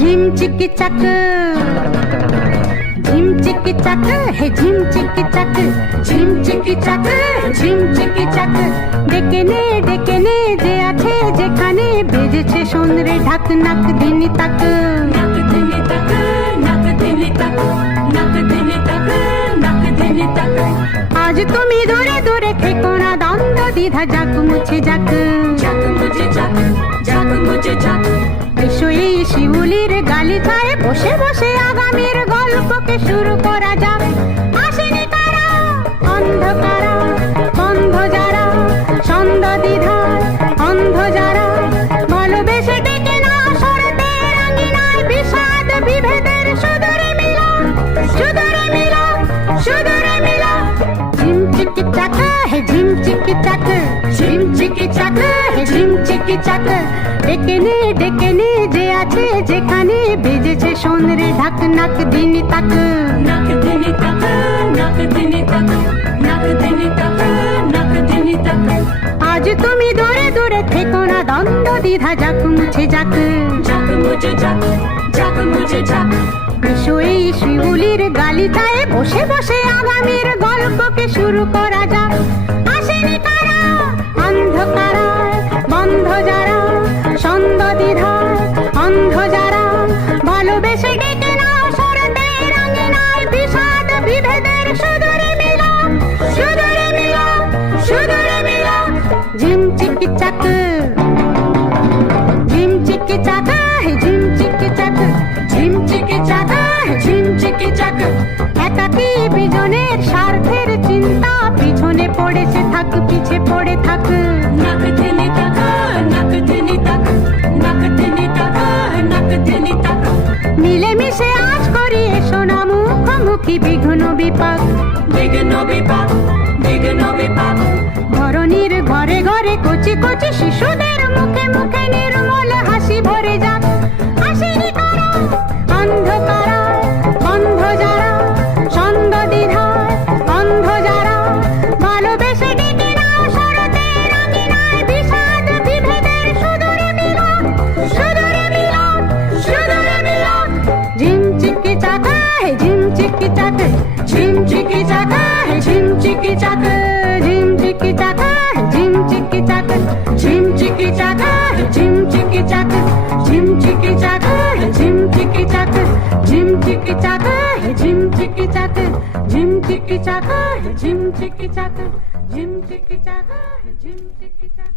झिम चिकी चक, झिम चिकी चक, हे झिम चिकी चक, झिम चिकी चक, झिम चिकी चक। ডেকে নে যে আছে যেখানে বেজেছে সোনরে ঢাক নাক দিনি তাক, নাক দিনি তাক, নাক দিনি তাক, নাক দিনি তাক, নাক দিনি তাক। আজ তুমি দূরে দূরে থেকো না, দ্বন্দ্ব দ্বিধা যাক মুছে যাক, যাক মুছে যাক, যাক মুছে যাক। এসো এই শিউলির গালিচায় বসে বসে আগামীর গল্পকে শুরু করা যাক। আসেনি কারা অন্ধকারা, বন্ধ যারা ছন্দ দ্বিধার, অন্ধ যারা ভালোবেসে ডেকে না সরতে রাঙিনায় বিষাদ বিভেদের সুদূরে মিলন, সুদূরে মিলন, সুদূরে মিলন। ঝিম চিকি চাক, হে ঝিম চিকি চাক, ঝিম চিকি চাক, হে ঝিম চিকি চাক। ডেকে নে যে আছে যেখানে বেজেছে সোনরে ঢাক নাক দিনি তাক, নাক দিনি তাক, নাক দিনি তাক, নাক দিনি তাক, নাক দিনি তাক। আজ তুমি দূরে দূরে থেকো না, দ্বন্দ্ব দ্বিধা যাক মুছে যাক, যাক মুছে যাক, যাক মুছে যাক। এসো এই শিউলির গালিচায় বসে বসে আগামীর গল্পকে শুরু করা যাক। আসেনি কারা অন্ধকারায়, বন্ধ যারা ছন্দ দ্বিধায়, অন্ধ যারা ভালোবেসে ডেকে না সরতে রাঙিনায় বিষাদ বিভেদের সুদূরে মিলন, সুদূরে মিলন, সুদূরে মিলন। ঝিম চিকি চাক, ঝিম চিকি চাক, হে ঝিম চিকি চাক, ঝিম চিকি চাক, হে ঝিম চিকি চাক। একাকী বিজনের স্বার্থের চিন্তা পিছনে পড়েছে থাক, পিছে পড়ে থাক। নাক দিনি তাক, নাক দিনি তাক, নাক দিনি তাক, নাক দিনি তাক। মিলেমিশে আজ করি এসো না মুখোমুখি বিঘ্ন বিপাক, বিঘ্ন বিপাক, বিঘ্ন বিপাক। ধরণীর ঘরে ঘরে কচি কচি শিশুদের মুখে মুখে নির্মল হাসি ভরে যাক। আসেনি কারা অন্ধকারায়, বন্ধ যারা ছন্দ দ্বিধায়, অন্ধ যারা ভালোবেসে ডেকে না সরতে রাঙিনায় বিষাদ বিভেদের সুদূরে মিলন, সুদূরে মিলন, সুদূরে মিলন। ঝিম চিকি চাক, হে ঝিম চিকি চাক, ঝিম চিকি চাক, হে ঝিম চিকি চাক, ঝিম চিকি চাক, হে ঝিম চিকি চাক, ঝিম চিকি চাক, হে ঝিম চিকি চাক, ঝিম চিকি চাক, হে ঝিম চিকি চাক, ঝিম চিকি চাক, হে ঝিম চিকি চাক, ঝিম চিকি চাক, হে ঝিম চিকি চাক, ঝিম চিকি চাক, হে ঝিম চিকি চাক।